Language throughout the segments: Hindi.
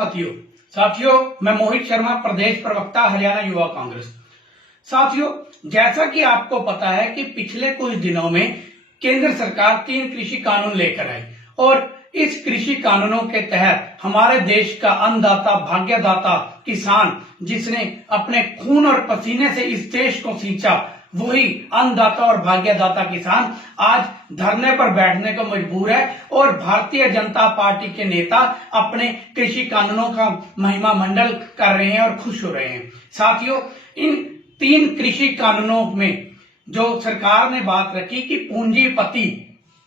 साथियों साथियों मैं मोहित शर्मा, प्रदेश प्रवक्ता, हरियाणा युवा कांग्रेस। साथियों, जैसा कि आपको पता है कि पिछले कुछ दिनों में केंद्र सरकार 3 कृषि कानून लेकर आई और इस कृषि कानूनों के तहत हमारे देश का अन्नदाता, भाग्यदाता किसान, जिसने अपने खून और पसीने से इस देश को सींचा, वही अन्नदाता और भाग्यदाता किसान आज धरने पर बैठने को मजबूर है और भारतीय जनता पार्टी के नेता अपने कृषि कानूनों का महिमा मंडल कर रहे हैं और खुश हो रहे हैं। साथियों, इन 3 कृषि कानूनों में जो सरकार ने बात रखी कि पूंजीपति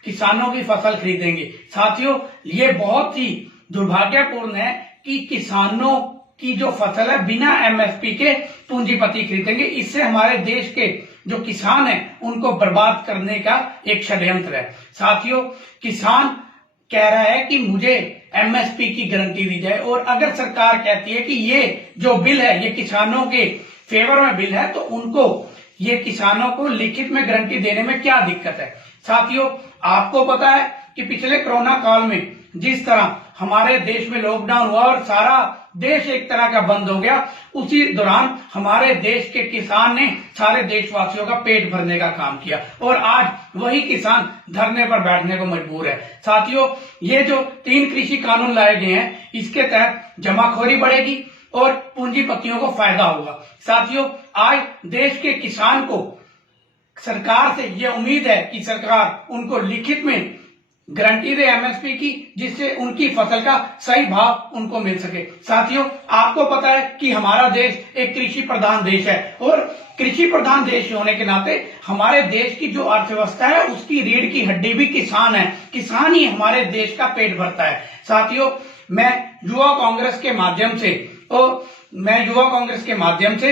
किसानों की फसल खरीदेंगे, साथियों ये बहुत ही दुर्भाग्यपूर्ण है कि किसानों की जो फसल है बिना एमएसपी के पूंजीपति खरीदेंगे। इससे हमारे देश के जो किसान हैं उनको बर्बाद करने का एक षड्यंत्र है। साथियों, किसान कह रहा है कि मुझे एमएसपी की गारंटी दी जाए, और अगर सरकार कहती है कि ये जो बिल है ये किसानों के फेवर में बिल है, तो उनको ये किसानों को लिखित में गारंटी देने में क्या दिक्कत है। साथियों, आपको पता है कि पिछले कोरोना काल में जिस तरह हमारे देश में लॉकडाउन हुआ और सारा देश एक तरह का बंद हो गया, उसी दौरान हमारे देश के किसान ने सारे देशवासियों का पेट भरने का काम किया और आज वही किसान धरने पर बैठने को मजबूर है। साथियों, ये जो 3 कृषि कानून लाए गए हैं, इसके तहत जमाखोरी बढ़ेगी और पूंजीपतियों को फायदा होगा। साथियों, आज देश के किसान को सरकार से यह उम्मीद है कि सरकार उनको लिखित में गारंटी दे एमएसपी की, जिससे उनकी फसल का सही भाव उनको मिल सके। साथियों, आपको पता है कि हमारा देश एक कृषि प्रधान देश है और कृषि प्रधान देश होने के नाते हमारे देश की जो अर्थव्यवस्था है उसकी रीढ़ की हड्डी भी किसान है। किसान ही हमारे देश का पेट भरता है। साथियों, मैं युवा कांग्रेस के माध्यम से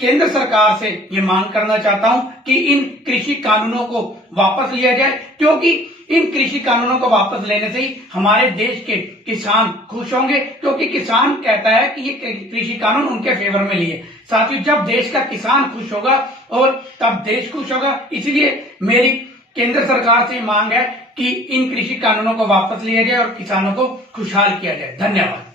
केंद्र सरकार से ये मांग करना चाहता हूं कि इन कृषि कानूनों को वापस लिया जाए, क्योंकि इन कृषि कानूनों को वापस लेने से ही हमारे देश के किसान खुश होंगे, क्योंकि किसान कहता है कि ये कृषि कानून उनके फेवर में लिए। साथियों, जब देश का किसान खुश होगा और तब देश खुश होगा। इसलिए मेरी केंद्र सरकार से मांग है कि इन कृषि कानूनों को वापस लिया जाए और किसानों को खुशहाल किया जाए। धन्यवाद।